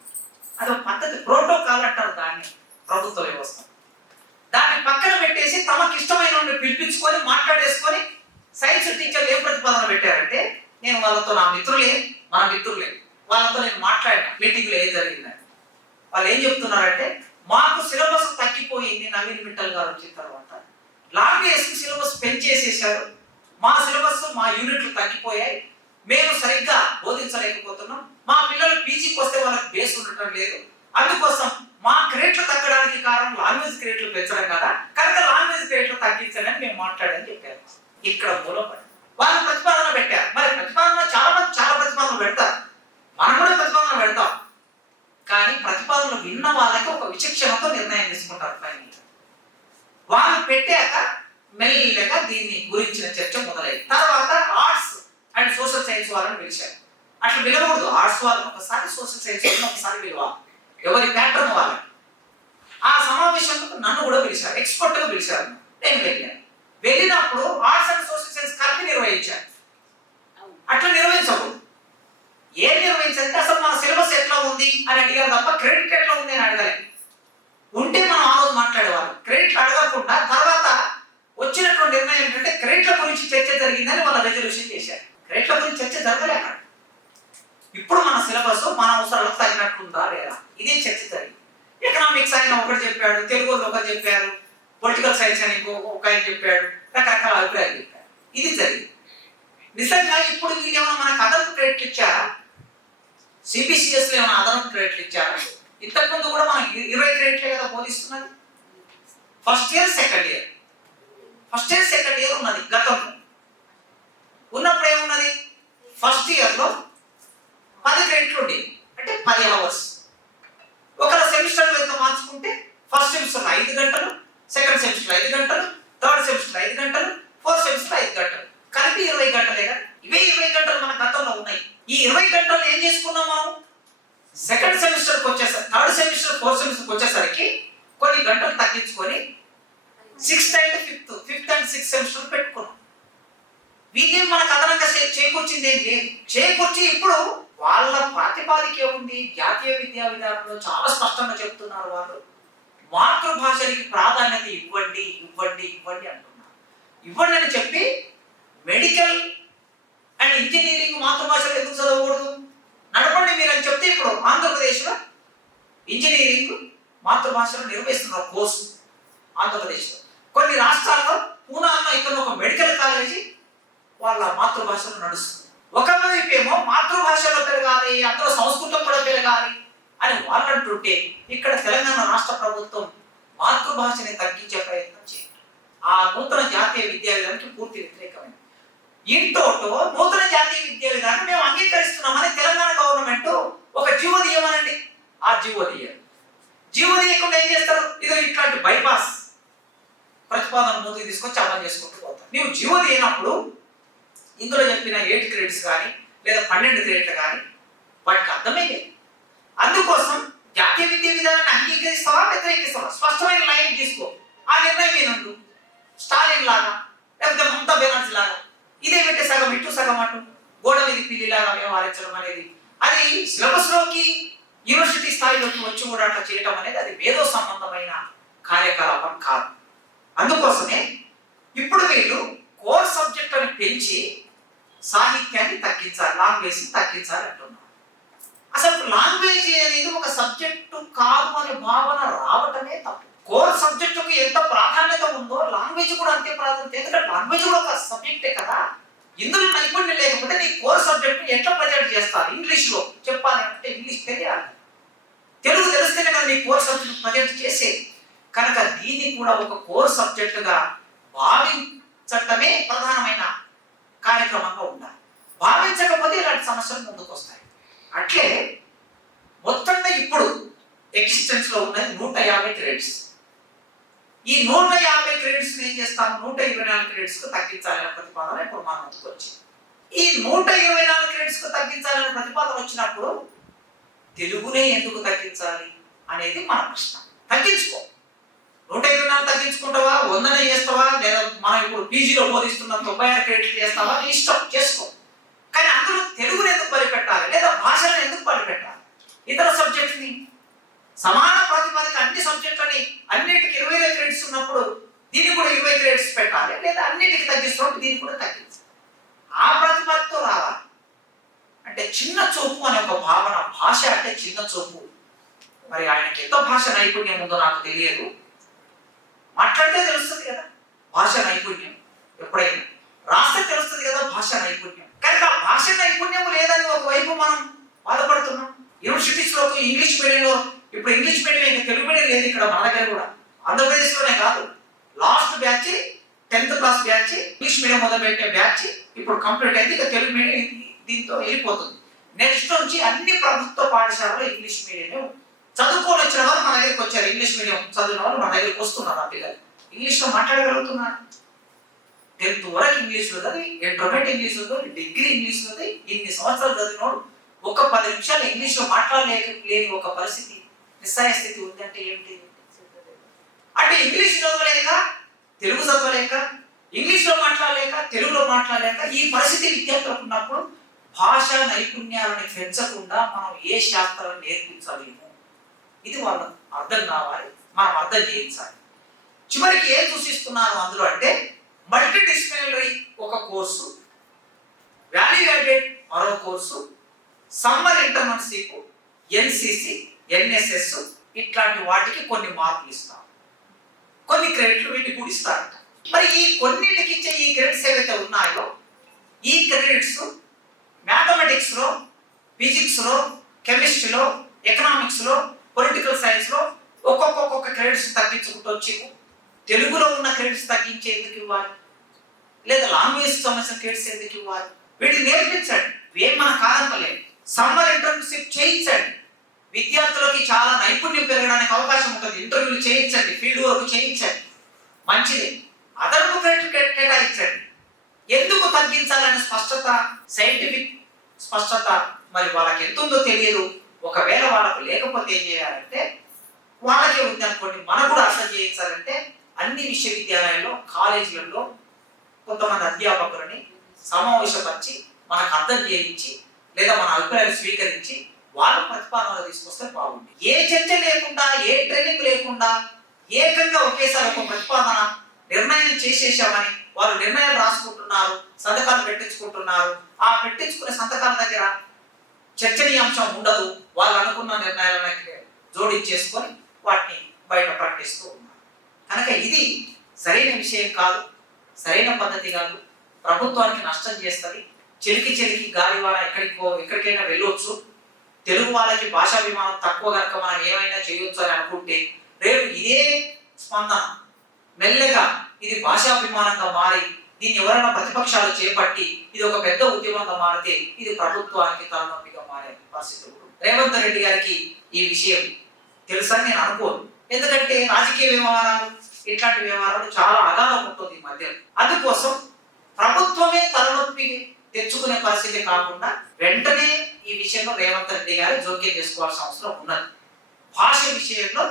అదొక పద్ధతి, ప్రోటోకాల్ అంటారు దాన్ని ప్రభుత్వ వ్యవస్థ. దాన్ని పక్కన పెట్టేసి తమకు ఇష్టమైన పిలిపించుకొని మాట్లాడేసుకొని సైన్స్ టీచర్లు ఏం ప్రతిపాదన పెట్టారంటే, నేను వాళ్ళతో మన మిత్రులే వాళ్ళతో నేను మాట్లాడిన మీటింగ్లో ఏం జరిగిందని. వాళ్ళు ఏం చెప్తున్నారంటే, మాకు సిలబస్ తగ్గిపోయింది నవీన్ మిట్టల్ గారు వచ్చిన తర్వాత, లాంగ్వేజ్ సిలబస్ పెంచేసేసారు, మా సిలబస్ మా యూనిట్లు తగ్గిపోయాయి, మేము సరిగ్గా బోధించలేకపోతున్నాం, మా పిల్లలు పీజీకి వస్తే వాళ్ళకి బేస్ ఉండటం లేదు, అందుకోసం మా క్రేట్లు తగ్గడానికి కారణం లాంగ్వేజ్ క్రేట్లు పెంచడం కదా, కనుక లాంగ్వేజ్ క్రేట్లు తగ్గించండి అని మేము మాట్లాడని చెప్పారు. ఇక్కడ మూలపడి వాళ్ళు ప్రతిపాదన పెట్టారు. మరి ప్రతిపాదన చాలా ప్రతిపాదనలు పెడతారు, మనం కూడా ప్రతిపాదన పెడతాం. కానీ ప్రతిపాదనలు విన్న వాళ్ళకి ఒక విచక్షణతో నిర్ణయం తీసుకుంటారు. ఫైనల్ వాళ్ళు పెట్టాక మెల్లగా దీన్ని గురించిన చర్చ మొదలైంది. తర్వాత ఆర్ట్స్ అండ్ సోషల్ సైన్స్ వాళ్ళని పిలిచారు. అట్లా పిలవకూడదు. ఆర్ట్స్ వాళ్ళని ఒకసారి, సోషల్ సైన్స్ వాళ్ళని ఒకసారి పిలవాలి, ఎవరి ప్యాటర్న్ వాళ్ళని. ఆ సమావేశంలో నన్ను కూడా పిలిచారు, ఎక్స్పర్ట్ గా పిలిచారు. నేను వెళ్ళినప్పుడు ఆర్ట్స్ అండ్ సోషల్ సైన్స్ కలిపి నిర్వహించారు. అట్లా నిర్వహించకూడదు. ఏం నిర్వహించాలంటే అసలు మన సిలబస్ ఎట్లా ఉంది అని అడిగారు తప్ప క్రెడిట్ ఎట్లా ఉంది అని అడగలేదు. ఉంటే మనం ఆ రోజు మాట్లాడేవాళ్ళం. క్రెడిట్లు అడగకుండా తర్వాత వచ్చినటువంటి నిర్ణయం ఏంటంటే క్రెడిట్ల గురించి చర్చ జరిగిందని వాళ్ళ రెజల్యూషన్ చేశారు. క్రెడిట్ల గురించి చర్చ జరగలే అక్కడ. ఇప్పుడు మన సిలబస్ మన అవసరాలకు తగినట్టుందా లేదా, ఇదే చర్చ జరిగింది. ఎకనామిక్స్ ఆయన ఒకటి చెప్పాడు, తెలుగు ఒకటి చెప్పారు, పొలిటికల్ సైన్స్ అని ఒక ఆయన చెప్పాడు, రకరకాల అభిప్రాయాలు చెప్పారు. ఇది జరిగింది. నిజంగా ఇప్పుడు వీళ్ళు ఏమైనా మనకు అదనపు క్రెడిట్లు ఇచ్చారా? సిబిసిఎస్ లో ఏమైనా అదనపు క్రెడిట్లు ఇచ్చారా? ఇంతకుముందు కూడా మనం 20 క్రెడిట్లే కదా బోధిస్తున్నది. ఫస్ట్ ఇయర్ సెకండ్ ఇయర్ ఉన్నది. గతంలో ఉన్నప్పుడు ఏమున్నది, ఫస్ట్ ఇయర్ లో 10 క్రెడిట్లు ఉండేవి, అంటే 10 hours. ఒకవేళ సెమిస్టర్ వైజ్గా మార్చుకుంటే ఫస్ట్ సెమిస్టర్ 5 గంటలు, సెకండ్ సెమిస్టర్ 5 గంటలు, థర్డ్ సెమిస్టర్ 5 గంటలు, ఫోర్త్ సెమిస్టర్ 5 గంటలు, కలిపి 20 గంటలే కదా. ఇవే 20 గంటలు మన గతంలో ఉన్నాయి. ఈ 20 గంటలు ఏం చేసుకున్నాం మనం? సెకండ్ సెమిస్టర్కి వచ్చేసరికి, థర్డ్ సెమిస్టర్, ఫోర్త్ సెమిస్టర్కి వచ్చేసరికి కొన్ని గంటలు తగ్గించుకొని 6th and 5th సెమిస్టర్ పెట్టుకున్నాం. వీళ్ళేం మనకు అదనంగా చేకూర్చింది ఏం లేదు. చేకూర్చి ఇప్పుడు వాళ్ళ ప్రాతిపాదిక ఉంది. జాతీయ విద్యా విధానంలో చాలా స్పష్టంగా చెప్తున్నారు వాళ్ళు, మాతృభాషలకి ప్రాధాన్యత ఇవ్వండి అంటున్నారు. ఇవ్వండి అని చెప్పి మెడికల్ అండ్ ఇంజనీరింగ్ మాతృభాషలో ఎందుకు చదవకూడదు, నడపండి మీరు అని చెప్తే ఇప్పుడు ఆంధ్రప్రదేశ్లో ఇంజనీరింగ్ మాతృభాషలో నిర్వహిస్తున్నారు కోర్సు. ఆంధ్రప్రదేశ్లో కొన్ని రాష్ట్రాల్లో, పూనాలో ఇక్కడ ఒక మెడికల్ కాలేజీ వాళ్ళ మాతృభాషలో నడుస్తుంది. ఒకవైపు ఏమో మాతృభాషలో పెరగాలి, అందులో సంస్కృతం కూడా పెరగాలి అని వాళ్ళు అంటుంటే, ఇక్కడ తెలంగాణ రాష్ట్ర ప్రభుత్వం మాతృభాషని తగ్గించే ప్రయత్నం చేయాలి. ఆ నూతన జాతీయ విద్యా విధానానికి పూర్తి వ్యతిరేకమైంది. ఇంటోటో నూతన జాతీయ విద్యా విధానం మేము అంగీకరిస్తున్నామని తెలంగాణ గవర్నమెంట్ ఒక జీవో తీయమనండి. ఆ జీవో తీయకుండా ఏం చేస్తారు? ఇది ఇట్లాంటి బైపాస్ ప్రతిపాదన ముందుకు తీసుకొచ్చి అమలు చేసుకుంటూ పోతారు. నీవు జీవో తీయనప్పుడు ఇందులో చెప్పిన 8 క్రెడిట్స్ కానీ లేదా 12 క్రెడిట్లు కానీ వాటికి అర్థమే లేదు. అందుకోసం జాతీయ విద్యా విధానాన్ని అంగీకరిస్తావా వ్యతిరేకిస్తావా, స్పష్టమైన లైన్ తీసుకో. ఆ నిర్ణయం ఏనుండు. స్టాలిన్ లాగా లేకపోతే మమతా బెనర్జీ లాగా ఇదే పెట్టి సగం ఇటు సగం అటు గోడ మీద పిల్లిలాగా వ్యవహరించడం అనేది, అది సిలబస్ లోకి యూనివర్సిటీ స్థాయిలోకి వచ్చి కూడా అట్లా చేయటం అనేది అది మేధో సంబంధమైన కార్యకలాపం కాదు. అందుకోసమే ఇప్పుడు వీళ్ళు కోర్ సబ్జెక్ట్ అని పెంచి సాహిత్యాన్ని తగ్గించాలి, లాంగ్వేజ్ తగ్గించాలి అంటున్నారు. అసలు లాంగ్వేజ్ అనేది ఒక సబ్జెక్టు కాదు అనే భావన రావటమే తప్పు. కోర్ సబ్జెక్టుకు ఎంత ప్రాధాన్యత ఉందో లాంగ్వేజ్ కూడా అంతే ప్రాధాన్యత. ఎందుకంటే లాంగ్వేజ్ కూడా ఒక సబ్జెక్టే కదా. ఇందులో నైపుణ్యం లేకపోతే నీ కోర్ సబ్జెక్ట్ ఎట్లా ప్రజెంట్ చేస్తారు? ఇంగ్లీష్ లో చెప్పాలంటే ఇంగ్లీష్ తెలియాలి, తెలుగు తెలిస్తేనే కదా నీ కోర్ సబ్జెక్ట్ ప్రజెంట్ చేసేది. కనుక దీన్ని కూడా ఒక కోర్ సబ్జెక్టుగా భావించటమే ప్రధానమైన కార్యక్రమంగా ఉండాలి. భావించకపోతే ఇలాంటి సమస్యలు ముందుకు వస్తాయి. అట్లే మొత్తంగా ఇప్పుడు ఎగ్జిస్టెన్స్ లో ఉన్నది 150 క్రెడిట్స్. ఈ 150 క్రెడిట్స్ ఏం చేస్తాము, 124 క్రెడిట్స్ కు తగ్గించాలనే ప్రతిపాదన ఇప్పుడు మన ముందుకు వచ్చింది. ఈ 124 క్రెడిట్స్ కు తగ్గించాలనే ప్రతిపాదన వచ్చినప్పుడు తెలుగునే ఎందుకు తగ్గించాలి అనేది మన ప్రశ్న. తగ్గించుకో, 124 తగ్గించుకుంటావా, 100 చేస్తావా, లేదా మనం ఇప్పుడు పీజీలో బోధిస్తున్న 96 క్రెడిట్లు చేస్తావా, ఇష్టం చేసుకో. కానీ అందులో తెలుగుని ఎందుకు బలిపెట్టాలి, లేదా భాషలను ఎందుకు బలిపెట్టాలి? ఇతర సబ్జెక్ట్స్ ని సమాన ప్రాతిపదిక అన్ని సబ్జెక్టులని అన్నిటికి 20 క్రెడిట్స్ ఉన్నప్పుడు దీన్ని కూడా 20 క్రెడిట్స్ పెట్టాలి, లేదా అన్నిటికి తగ్గిస్తున్నప్పుడు దీన్ని కూడా తగ్గించాలి. ఆ ప్రతిపాదనతో రావాలి. అంటే చిన్న చూపు అనే ఒక భావన, భాష అంటే చిన్న చూపు. మరి ఆయనకి ఎంత భాష నైపుణ్యం ఉందో నాకు తెలియదు. మాట్లాడితే తెలుస్తుంది కదా భాష నైపుణ్యం, ఎప్పుడైనా రాస్తే తెలుస్తుంది కదా భాష నైపుణ్యం. కనుక ఆ భాష నైపుణ్యం లేదని ఒకవైపు మనం బాధపడుతున్నాం. యూనివర్సిటీస్ లో ఇంగ్లీష్ మీడియంలో, ఇప్పుడు ఇంగ్లీష్ మీడియం ఇంకా తెలుగు మీడియం లేదు ఇక్కడ మన దగ్గర కూడా. ఆంధ్రప్రదేశ్ లోనే కాదు, last batch 10th class batch English medium మొదలుపెట్టే బ్యాచ్ ఇప్పుడు కంప్లీట్ అయింది. ఇక తెలుగు మీడియం దీంతో వెళ్ళిపోతుంది. నెక్స్ట్ నుంచి అన్ని ప్రభుత్వ పాఠశాలలో ఇంగ్లీష్ మీడియం చదువుకొని వచ్చిన వాళ్ళు మన దగ్గరికి వచ్చారు. ఇంగ్లీష్ మీడియం చదివిన వాళ్ళు మన దగ్గరికి వస్తున్నారు. ఆ పిల్లలు ఇంగ్లీష్ లో మాట్లాడగలుగుతున్నారు. 10th వరకు ఇంగ్లీష్ లో చదివి, ఇంటర్మీడియట్ ఇంగ్లీష్ లో చదివి, డిగ్రీ ఇంగ్లీష్ లో చదివి, ఇన్ని సంవత్సరాలు చదివినోడు ఒక 10 నిమిషాలు ఇంగ్లీష్ లో మాట్లాడలేని ఒక పరిస్థితి, నిస్సాయ స్థితి ఉందంటే ఏమిటి? అంటే ఇంగ్లీష్ చదవలేక, తెలుగు చదవలేక, ఇంగ్లీష్ లో మాట్లాడలేక, తెలుగులో మాట్లాడలేక ఈ పరిస్థితి విద్యార్థులకు ఉన్నప్పుడు భాషా నైపుణ్యాలను పెంచకుండా మనం ఏ శాస్త్రాలను నేర్పించలేము. ఇది వాళ్ళకు అర్థం కావాలి, మనం అర్థం చేయించాలి. చివరికి ఏం సూచిస్తున్నాను అందులో అంటే, మల్టీ డిసిప్లినరీ ఒక కోర్సు, వాల్యూ యాడెడ్ మరో course, summer internship, NCC, NSS ఇట్లాంటి వాటికి కొన్ని మార్కులు ఇస్తాం, కొన్ని క్రెడిట్లు వీటికి కూడా ఇస్తారట. మరి ఈ కొన్నిటికి ఇచ్చే ఈ క్రెడిట్స్ ఏవైతే ఉన్నాయో, ఈ క్రెడిట్స్ మ్యాథమెటిక్స్ లో, ఫిజిక్స్ లో, కెమిస్ట్రీలో, ఎకనామిక్స్ లో, పొలిటికల్ సైన్స్ లో ఒక్కొక్క క్రెడిట్స్ తగ్గించుకుంటూ వచ్చి తెలుగులో ఉన్న క్రెడిట్స్ తగ్గించే ఎందుకు ఇవ్వాలి, లేదా లాంగ్వేజ్ సంబంధించిన క్రెడిట్స్ ఎందుకు ఇవ్వాలి? వీటిని నేర్పించండి, ఏం మన కాదంటలేదు. సమ్మర్ ఇంటర్న్షిప్ చేయించండి, విద్యార్థులకి చాలా నైపుణ్యం పెరగడానికి అవకాశం ఉంటుంది. ఇంటర్వ్యూలు చేయించండి, ఫీల్డ్ వర్క్ చేయించండి, మంచిది. అదనపు క్రెడిట్ కేటాయించండి. ఎందుకు తగ్గించాలనే స్పష్టత, సైంటిఫిక్ స్పష్టత మరి వాళ్ళకి ఎంత ఉందో తెలియదు. ఒకవేళ వాళ్ళకు లేకపోతే ఏం చేయాలంటే, వాళ్ళకే ఉంది అనుకోండి, మనకు కూడా అర్థం చేయించాలంటే అన్ని విశ్వవిద్యాలయాల్లో, కాలేజీలలో కొంతమంది అధ్యాపకులని సమావేశపరిచి మనకు అర్థం చేయించి, లేదా మన అభిప్రాయాలు స్వీకరించి వాళ్ళ ప్రతిపాదనలు తీసుకొస్తే బాగుంది. ఏ చర్చ లేకుండా, ఏ ట్రైనింగ్ లేకుండా ఏకంగా ఒకేసారి ఒక ప్రతిపాదన నిర్ణయం చేసేసామని వాళ్ళు నిర్ణయాలు రాసుకుంటున్నారు, సంతకాలు పెట్టించుకుంటున్నారు. ఆ పెట్టించుకునే సంతకాల దగ్గర చర్చనీయాంశం ఉండదు. వాళ్ళు అనుకున్న నిర్ణయాలను జోడించేసుకొని వాటిని బయట ప్రకటిస్తూ ఉన్నారు. కనుక ఇది సరైన విషయం కాదు, సరైన పద్ధతి కాదు. ప్రభుత్వానికి నష్టం చేస్తుంది. చెలికి గాలివాన ఎక్కడికైనా వెళ్ళొచ్చు. తెలుగు వాళ్ళకి భాషాభిమానం తక్కువ కనుక మనం ఏమైనా చేయొచ్చు అని అనుకుంటే, రేపు ఇదే స్పందన మెల్లగా ఇది భాషాభిమానంగా మారి దీన్ని ఎవరైనా ప్రతిపక్షాలు చేపట్టి ఇది ఒక పెద్ద ఉద్యమంగా మారితే ఇది ప్రభుత్వానికి తలనొప్పిగా మారే పరిస్థితి. రేవంత్ రెడ్డి గారికి ఈ విషయం తెలుసని నేను అనుకోను. ఎందుకంటే రాజకీయ వ్యవహారాలు, ఇట్లాంటి వ్యవహారాలు చాలా అగాధం ఉంటుంది ఈ మధ్య. అందుకోసం ప్రభుత్వమే తలనొప్పి తెచ్చుకునే పరిస్థితి కాకుండా వెంటనే ఈ విషయంలో రేవంత్ రెడ్డి గారు జోక్యం చేసుకోవాల్సిన అవసరం ఉన్నది. భాష విషయంలో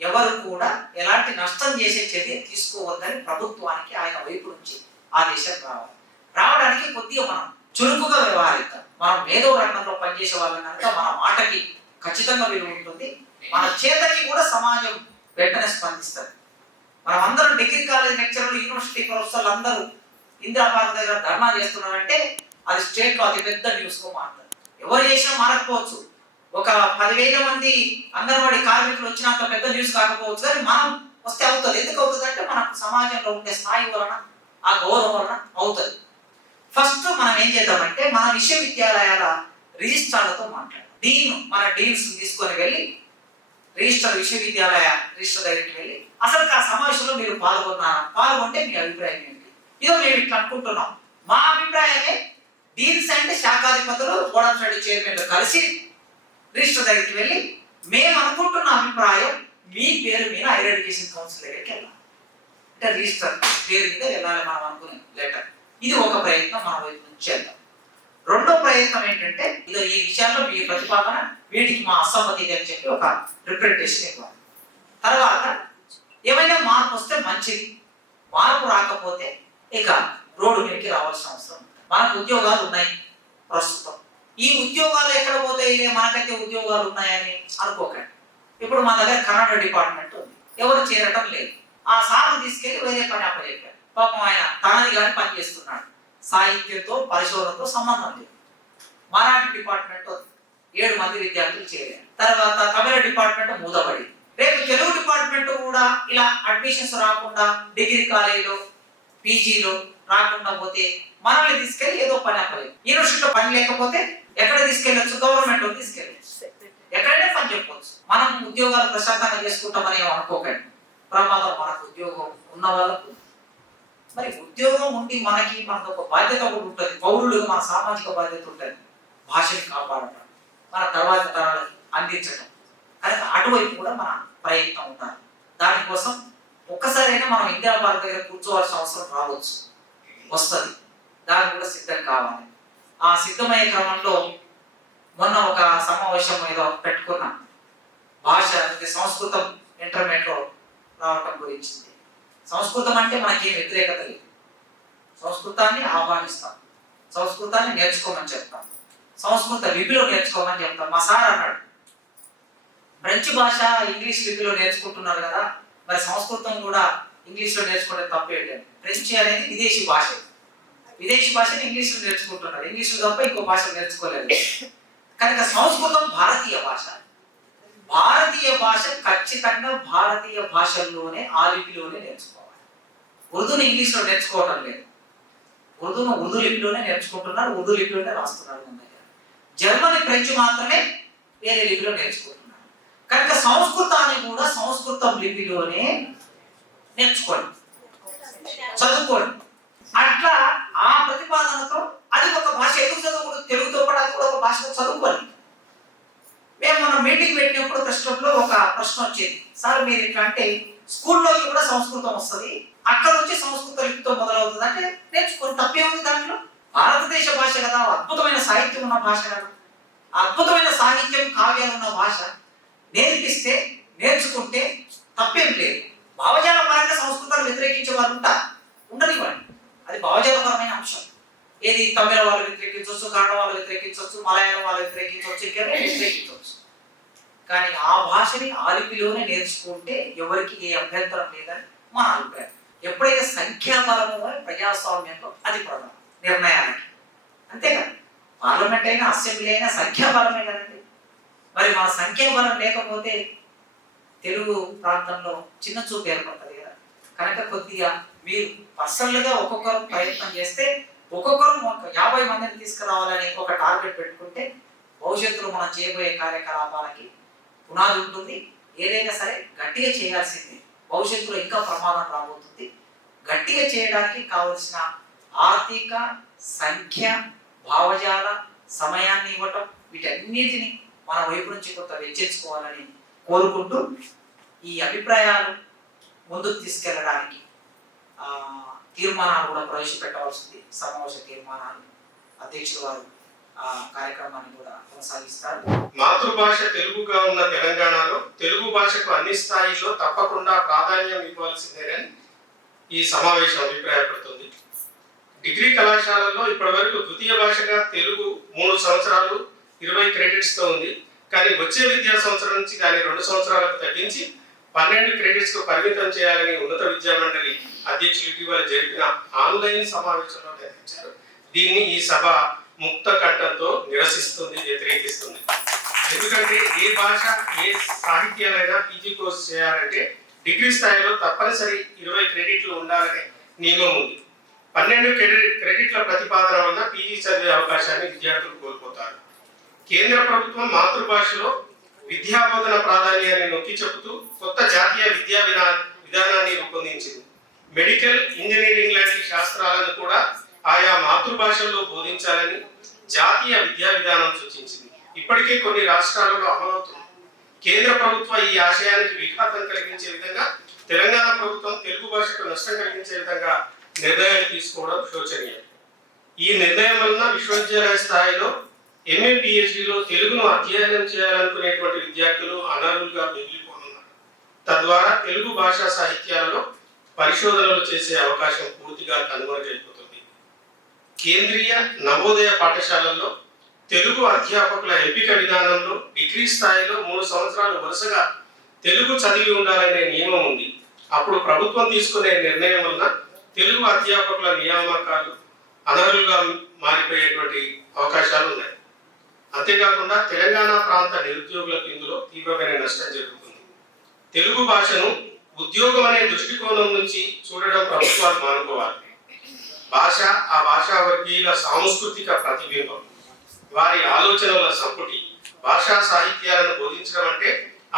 ఎవరు కూడా ఎలాంటి నష్టం చేసే చర్య తీసుకోవద్దని ప్రభుత్వానికి ఆయన వైపు నుంచి ఆదేశం రావడానికి కొద్దిగా మనం చురుకుగా వ్యవహరిద్దాం. మనం మేధో రంగంలో పనిచేసే వాళ్ళం కనుక మన మాటకి ఖచ్చితంగా విలువ ఉంటుంది. మన చేతకి కూడా సమాజం వెంటనే స్పందిస్తుంది. మనం అందరం డిగ్రీ కాలేజ్ లెక్చరర్లు, యూనివర్సిటీ ప్రొఫెసర్లు అందరూ ఇందిరాబాద్ దగ్గర ధర్నా చేస్తున్నారంటే అది స్టేట్ లో అతి పెద్ద న్యూస్ గా మాట్లాడు. ఎవరు చేసినా మారకపోవచ్చు. ఒక 10,000 మంది అంగన్వాడీ కార్మికులు వచ్చినంత పెద్ద న్యూస్ కాకపోవచ్చు, కానీ మనం వస్తే అవుతుంది. ఎందుకు అవుతుంది అంటే మనకు సమాజంలో ఉండే స్థాయి వలన, ఆ గౌరవం వలన అవుతుంది. ఫస్ట్ మనం ఏం చేద్దామంటే, మన విశ్వవిద్యాలయాల రిజిస్ట్రార్లతో మాట్లాడాలి. మన డీన్స్ తీసుకొని వెళ్ళి విశ్వవిద్యాలయ రిజిస్టర్ దగ్గరికి వెళ్ళి అసలు ఆ సమావేశంలో మీరు పాల్గొంటే మీ అభిప్రాయం ఏంటి? ఇదో మేము ఇట్లా అనుకుంటున్నాం. మా అభిప్రాయమే డీన్స్ అంటే శాఖాధిపతులు, బోర్డ్ ఆఫ్ స్టడీ చైర్మన్లు కలిసి రిజిస్టర్ దగ్గరికి వెళ్ళి మేము అనుకుంటున్న అభిప్రాయం మీ పేరు మీద హైయర్ ఎడ్యుకేషన్ కౌన్సిల్ దగ్గరికి వెళ్ళాలి, అంటే రిజిస్టర్ పేరు మీద వెళ్ళాలి మనం అనుకునే లెటర్. ఇది ఒక ప్రయత్నం మన వైపు నుంచి చేద్దాం. రెండో ప్రయత్నం ఏంటంటే ఇది ఈ విషయాల్లో మీ ప్రతిపాదన వీటికి మా అసమ్మతి అని చెప్పి ఒక రిప్రజెంటేషన్ ఇవ్వాలి. తర్వాత ఏమైనా మార్పు వస్తే మంచిది, మార్పు రాకపోతే ఇక రోడ్డు మీదకి రావాల్సిన అవసరం. మనకు ఉద్యోగాలు ఉన్నాయి ప్రస్తుతం, ఈ ఉద్యోగాలు ఎక్కడ పోతాయి, మనకైతే ఉద్యోగాలు ఉన్నాయని అనుకోకండి. ఇప్పుడు మన దగ్గర కన్నడ డిపార్ట్మెంట్ ఉంది, ఎవరు చేరటం లేదు. ఆ సార్లు తీసుకెళ్లి వేరే పని అప్పచెప్పారు. పాపం ఆయన తనది కానీ పని చేస్తున్నాడు, సాహిత్యంతో పరిశోధనతో సంబంధం లేదు. మరాఠీ డిపార్ట్మెంట్ 7 మంది విద్యార్థులు చేరారు. తర్వాత తమిళ డిపార్ట్మెంట్ మూతపడి, రేపు తెలుగు డిపార్ట్మెంట్ కూడా ఇలా అడ్మిషన్స్ రాకుండా డిగ్రీ కాలేజీలో పీజీలో రాకుండా పోతే మనల్ని తీసుకెళ్లి ఏదో పని అప్పలేదు. యూనివర్సిటీలో పని లేకపోతే ఎక్కడ తీసుకెళ్ళచ్చు, గవర్నమెంట్ తీసుకెళ్ళచ్చు, ఎక్కడైనా పని చెప్పవచ్చు. మనం ఉద్యోగాలు ప్రశాంతంగా చేసుకుంటామని అనుకోకండి, ప్రమాదం. మనకు ఉద్యోగం ఉన్న వాళ్ళకు మరి ఉద్యోగం ఉండి మనకు ఒక బాధ్యత కూడా ఉంటుంది, పౌరులుగా మన సామాజిక బాధ్యత ఉంటుంది. భాషని కాపాడటం, మన తర్వాత తరాలకు అందించడం, అది అటువైపు కూడా మన ప్రయత్నం ఉండాలి. దానికోసం ఒక్కసారైనా మనం ఇండియా భారత దగ్గర కూర్చోవాల్సిన అవసరం రావచ్చు, వస్తుంది. దానికి కూడా సిద్ధం కావాలి. ఆ సిద్ధమయ్యే క్రమంలో మొన్న ఒక సమావేశం ఏదో పెట్టుకున్నాం, భాష అంటే సంస్కృతం ఇంటర్మీడియట్లో రావటం గురించి. సంస్కృతం అంటే మనకేం వ్యతిరేకత లేదు, సంస్కృతాన్ని ఆహ్వానిస్తాం, సంస్కృతాన్ని నేర్చుకోమని చెప్తాం, సంస్కృత లిపిలో నేర్చుకోమని చెప్తాం. మా సార్ అన్నాడు, ఫ్రెంచ్ భాష ఇంగ్లీష్ లిపిలో నేర్చుకుంటున్నారు కదా, మరి సంస్కృతం కూడా ఇంగ్లీష్లో నేర్చుకుంటే తప్పేంటి. ఫ్రెంచ్ అనేది విదేశీ భాష, విదేశీ భాషని ఇంగ్లీష్లో నేర్చుకుంటున్నారు, ఇంగ్లీష్లో తప్ప ఇంకో భాష నేర్చుకోలేదు. కనుక సంస్కృతం భారతీయ భాష, భారతీయ భాష ఖచ్చితంగా భారతీయ భాషల్లోనే ఆ లిపిలోనే నేర్చుకోవాలి. ఉర్దూని ఇంగ్లీష్లో నేర్చుకోవటం లేదు, ఉర్దూను ఉర్దూ లిపిలోనే నేర్చుకుంటున్నారు, ఉర్దూ లిపిలోనే రాస్తున్నారు. జర్మనీ ఫ్రెంచ్ మాత్రమే వేరే లిపిలో నేర్చుకుంటున్నారు. కనుక సంస్కృతాన్ని కూడా సంస్కృతం లిపిలోనే నేర్చుకోండి, చదువుకోండి. అట్లా ఆ ప్రతిపాదనతో అది ఒక భాష ఎందుకు చదువుకోండి, తెలుగుతో పాటు అది కూడా ఒక భాషలో చదువుకోండి. మేము మన మీటింగ్ పెట్టినప్పుడు ప్రశ్నలో ఒక ప్రశ్న వచ్చేది, సార్ మీరు ఇట్లా అంటే స్కూల్లోకి కూడా సంస్కృతం వస్తుంది, అక్కడ నుంచి సంస్కృత లిపితో మొదలవుతుంది అంటే నేర్చుకోండి, తప్పేముంది దాంట్లో. భారతదేశ భాష కదా, అద్భుతమైన సాహిత్యం ఉన్న భాష కదా, అద్భుతమైన సాహిత్యం కావ్యాలు ఉన్న భాష, నేర్పిస్తే నేర్చుకుంటే తప్పేం లేదు. భావజాల పరంగా సంస్కృతాన్ని వ్యతిరేకించే వాళ్ళు ఉండనివ్వండి, అది భావజాలపరమైన అంశం. ఏది తమిళ వాళ్ళు వ్యతిరేకించవచ్చు, కన్నడ వాళ్ళు వ్యతిరేకించవచ్చు, మలయాళం వాళ్ళు వ్యతిరేకించవచ్చు, ఇక్కడ వ్యతిరేకించవచ్చు. కానీ ఆ భాషని ఆ లిపిలోనే నేర్చుకుంటే ఎవరికి ఏ అభ్యంతరం లేదని మన అభిప్రాయం. ఎప్పుడైతే సంఖ్యాబలము ప్రజాస్వామ్యంలో అది ప్రధానం నిర్ణయానికి, అంతేకాదు పార్లమెంట్ అయినా అసెంబ్లీ అయినా సంఖ్యాబలమే కదండి. మరి మన సంఖ్యాబలం లేకపోతే తెలుగు ప్రాంతంలో చిన్న చూపు ఏర్పడుతుంది కదా. కనుక కొద్దిగా మీరు పర్సనల్గా ఒక్కొక్కరు ప్రయత్నం చేస్తే, ఒక్కొక్కరు 50 మందిని తీసుకురావాలని ఒక టార్గెట్ పెట్టుకుంటే భవిష్యత్తులో మనం చేయబోయే కార్యకలాపాలకి పునాది ఉంటుంది. ఏదైనా సరే గట్టిగా చేయాల్సిందే, భవిష్యత్తులో ఇంకా ప్రమాదం రాబోతుంది. గట్టిగా చేయడానికి కావలసిన ఆర్థిక, సంఖ్య, భావజాల, సమయాన్ని ఇవ్వటం, వీటన్నిటిని మన వైపు నుంచి కొంత వెచ్చించుకోవాలని కోరుకుంటూ ఈ అభిప్రాయాలు ముందుకు తీసుకెళ్ళడానికి తీర్మానాలు కూడా ప్రవేశపెట్టవలసింది. సమావేశ తీర్మానాలు అధ్యక్షులు వారు కార్యక్రమాన్ని కూడా కొనసాగిస్తారు. మాతృభాష తెలుగుగా ఉన్న తెలంగాణలో తెలుగు భాషకు అన్ని స్థాయిల్లో తప్పకుండా ప్రాధాన్యం ఇవ్వాల్సిందేనని ఈ సమావేశం అభిప్రాయపడుతుంది. డిగ్రీ కళాశాలల్లో ఇప్పటివరకు ద్వితీయ భాషగా తెలుగు 3 సంవత్సరాలు 20 క్రెడిట్స్తో ఉంది. కానీ వచ్చే విద్యా సంవత్సరం నుంచి కానీ 2 సంవత్సరాలకు తగ్గించి 12 క్రెడిట్స్కు పరిమితం చేయాలని ఉన్నత విద్యా మండలి అధ్యక్షులు ఇటీవల జరిపిన ఆన్లైన్ సమావేశంలో నిర్ణయించారు. దీన్ని ఈ సభ ముక్త కంఠంతో నిరసిస్తుంది, వ్యతిరేకిస్తుంది. ఎందుకంటే ఏ భాష ఏ సాహిత్యాలైనా పీజీ కోర్సు చేయాలంటే డిగ్రీ స్థాయిలో తప్పనిసరి 20 క్రెడిట్లు ఉండాలనే నియమం ఉంది. 12 క్రెడిట్ల ప్రతిపాదన వల్ల పీజీ చదివే అవకాశాన్ని విద్యార్థులు కోల్పోతారు. కేంద్ర ప్రభుత్వం మాతృభాషలో విద్యాబోధన ప్రాధాన్యాన్ని నొక్కి చెబుతూ కొత్త జాతీయ విద్యా విధానాన్ని రూపొందించింది. మెడికల్, ఇంజనీరింగ్ లాంటి శాస్త్రాలను కూడా ఆయా మాతృభాషల్లో బోధించాలని జాతీయ విద్యా విధానం సూచించింది. ఇప్పటికే కొన్ని రాష్ట్రాలలో అమలవుతుంది. కేంద్ర ప్రభుత్వ ఈ ఆశయానికి విఘాతం కలిగించే విధంగా తెలంగాణ ప్రభుత్వం తెలుగు భాషకు నష్టం కలిగించే విధంగా నిర్ణయాలు తీసుకోవడం శోచనీయం. ఈ నిర్ణయం వలన విశ్వవిద్యాలయ స్థాయిలో ఎంఏ పిహెచ్డిలో తెలుగును అధ్యయనం చేయాలనుకునేటువంటి విద్యార్థులు అనర్హులుగా మిగిలిపోనున్నారు. తద్వారా తెలుగు భాషా సాహిత్యాలలో పరిశోధనలు చేసే అవకాశం పూర్తిగా కనుమరుగైపోతుంది. కేంద్రీయ నవోదయ పాఠశాలల్లో తెలుగు అధ్యాపకుల ఎంపిక విధానంలో డిగ్రీ స్థాయిలో 3 సంవత్సరాలు వరుసగా తెలుగు చదివి ఉండాలనే నియమం ఉంది. అప్పుడు ప్రభుత్వం తీసుకునే నిర్ణయం వలన తెలుగు అధ్యాపకుల నియామకాలు అనర్హులుగా మారిపోయేటువంటి అవకాశాలు ఉన్నాయి. అంతేకాకుండా తెలంగాణ ప్రాంత నిరుద్యోగులకు ఇందులో తీవ్రమైన నష్టం జరుగుతుంది. తెలుగు భాషను ఉద్యోగం అనే దృష్టికోణం నుంచి చూడడం ప్రభుత్వాలు మానుకోవాలి. భాష ఆ భాషా వర్గీయుల సాంస్కృతిక ప్రతిబింబం, వారి ఆలోచనల సంపుటి. భాషా సాహిత్యాలను బోధించడం అంటే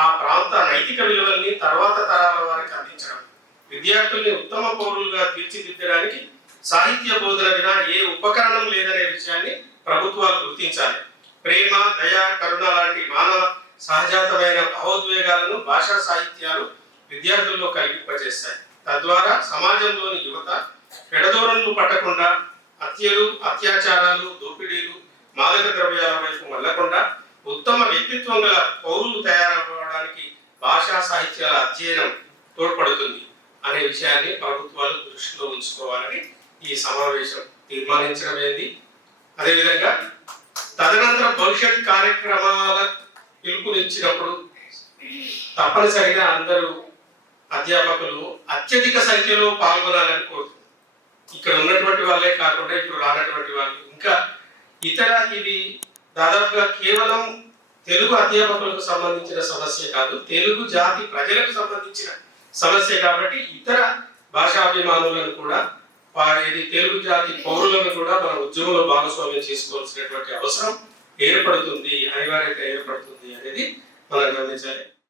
ఆ ప్రాంత నైతిక విలువల్ని తర్వాత తరాల వారికి అందించడం. విద్యార్థుల్ని ఉత్తమ పౌరులుగా తీర్చిదిద్దడానికి సాహిత్య బోధన వినా ఏ ఉపకరణం లేదనే విషయాన్ని ప్రభుత్వాలు గుర్తించాలి. ప్రేమ, దయ, కరుణ లాంటి మానవ సహజాతమైన భావోద్వేగాలను భాషా సాహిత్యాలు విద్యార్థుల్లో కలిగింపజేస్తాయి. తద్వారా సమాజంలోని యువత పెడదోరణలు పట్టకుండా హత్యలు, అత్యాచారాలు, దోపిడీలు, మాదక ద్రవ్యాల వైపు మళ్లకుండా ఉత్తమ వ్యక్తిత్వం గల పౌరులు తయారవడానికి భాషా సాహిత్యాల అధ్యయనం తోడ్పడుతుంది అనే విషయాన్ని ప్రభుత్వాలు దృష్టిలో ఉంచుకోవాలని ఈ సమావేశం తీర్మానించడమైంది. అదేవిధంగా తదనంతర భవిష్యత్ కార్యక్రమాల పిలుపునిచ్చినప్పుడు తప్పనిసరిగా అందరూ అధ్యాపకులు అత్యధిక సంఖ్యలో పాల్గొనాలని కోరుతున్నారు. ఇక్కడ ఉన్నటువంటి వాళ్ళే కాకుండా ఇప్పుడు రానటువంటి వాళ్ళు ఇంకా ఇతర, ఇది దాదాపుగా కేవలం తెలుగు అధ్యాపకులకు సంబంధించిన సమస్య కాదు, తెలుగు జాతి ప్రజలకు సంబంధించిన సమస్య. కాబట్టి ఇతర భాషాభిమానులను కూడా, ఇది తెలుగు జాతి పౌరులను కూడా మన ఉద్యమంలో భాగస్వామ్యం చేసుకోవాల్సినటువంటి అవసరం ఏర్పడుతుంది, అనివార్యత ఏర్పడుతుంది అనేది మనం గమనించాలి.